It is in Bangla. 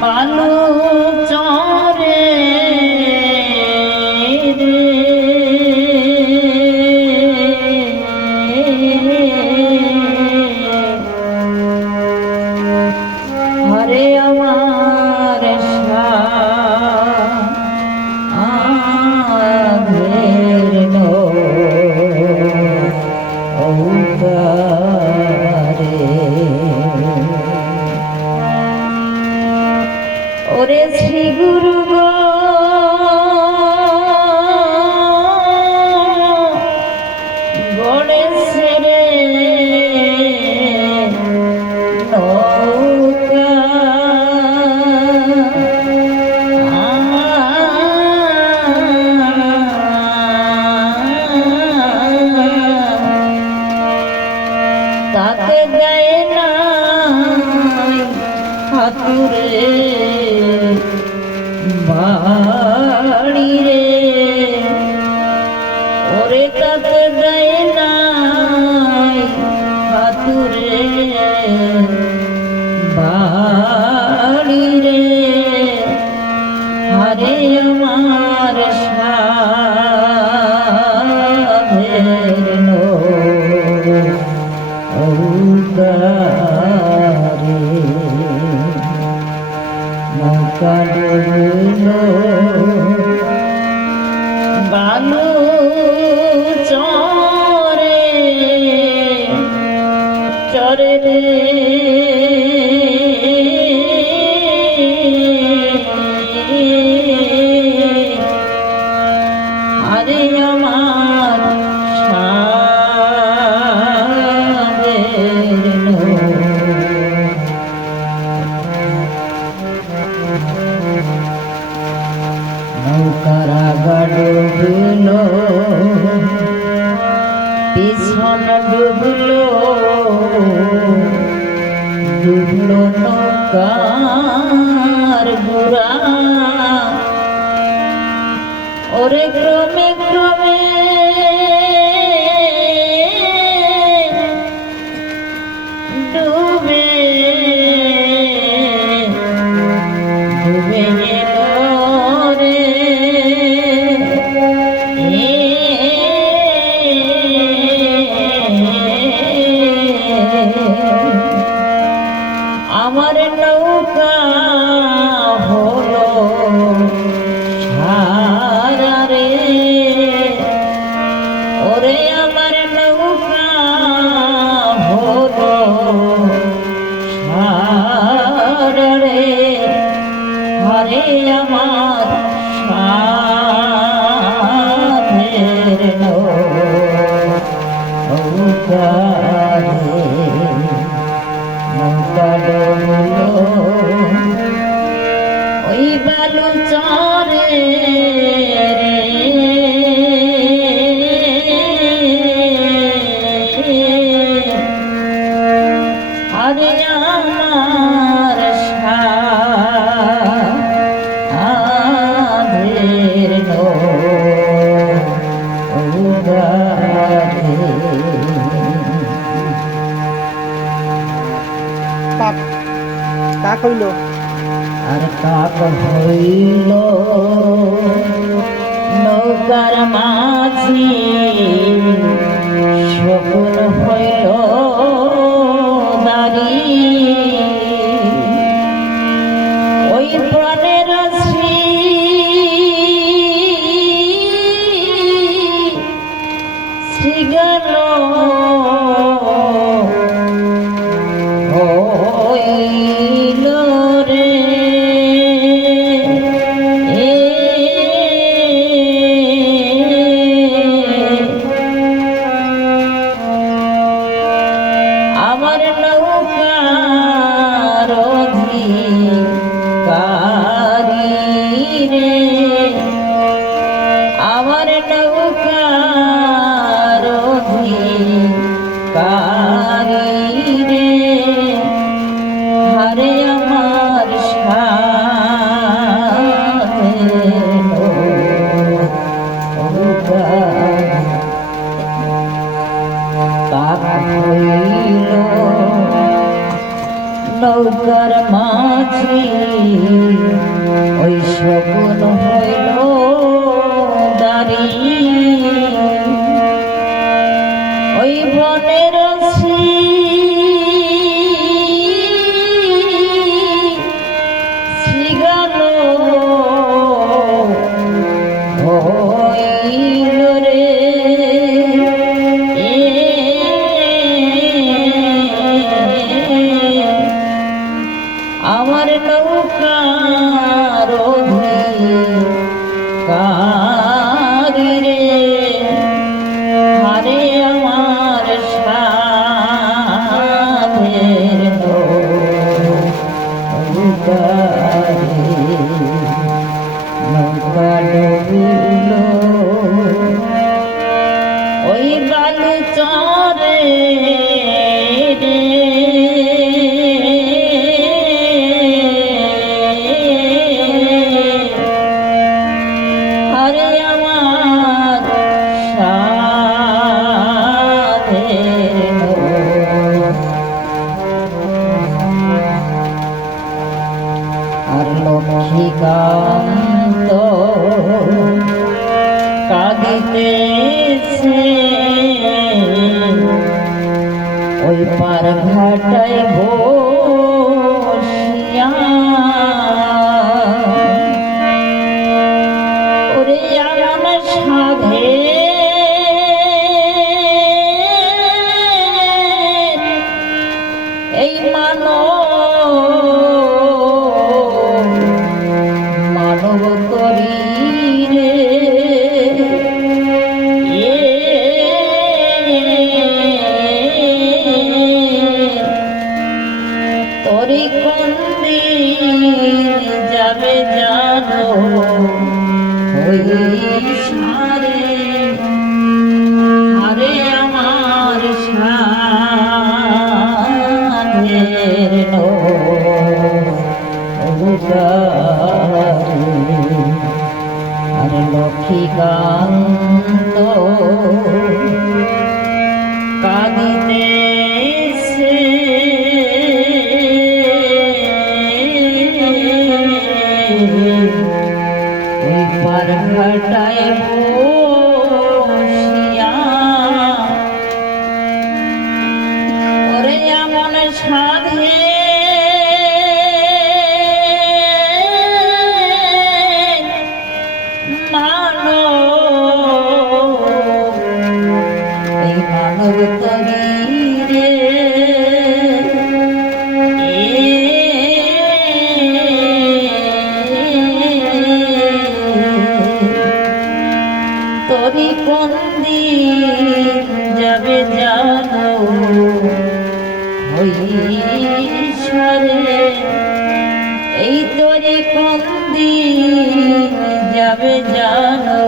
বালু চরে হরে আমার সাধের ওরে শ্রী গুরু গো গণেশে রে নৌকা তাতে দেয় না হাতুরে বাড়ি রে ওরে তাতে দেয় নাই হাতুরে বাড়ি রে হরে আমার সাধের নৌকারে নৌকা ডুবলো বালু চরে চরে রে হরে আমার নৌকারা ডুবলো পিছন ডুবলো ডুবলো নৌকার বুড়া ওরে ক্রমে ক্রমে ডুবে ডুবে আমার নৌকা হলো সারা রে ওরে আমার নৌকা হলো সারা রে হরে আমার সাধের নৌকা ওই বালু চরে হরে আমার সাধের কাক হইল আর কাক হইল নৌকার মাঝি শকুন হইল দাঁড়ি ওই প্রাণের শ্রীগণ হইল রে নৌকার মাঝি ওই শকুন হইল দাঁড়ি ওই বনের শিগাল হইল রে আমার নৌকার অধিকারী রে হারে আমার সাধের নৌকারি নৌকা ডুবিল ওই বালু চরে লক্ষ্মীকান্ত কাঁদিতেছে ওই পার ঘাটায় বসিয়া ওরে আমার সাধে এই মানব করি রে তোরি কোন দিন যাবে জানো ওই সারে আরে আমার সাধের আর লক্ষ্মীকান্ত কাঁদিতেছে ওই পার ঘাটায় বসিয়া ওরে এমন সাধে এই মানব তরি রে তরি কোন দিন যাবে জানো ওই ঈশ্বরে এই তরি কোন দিন যাবে জানো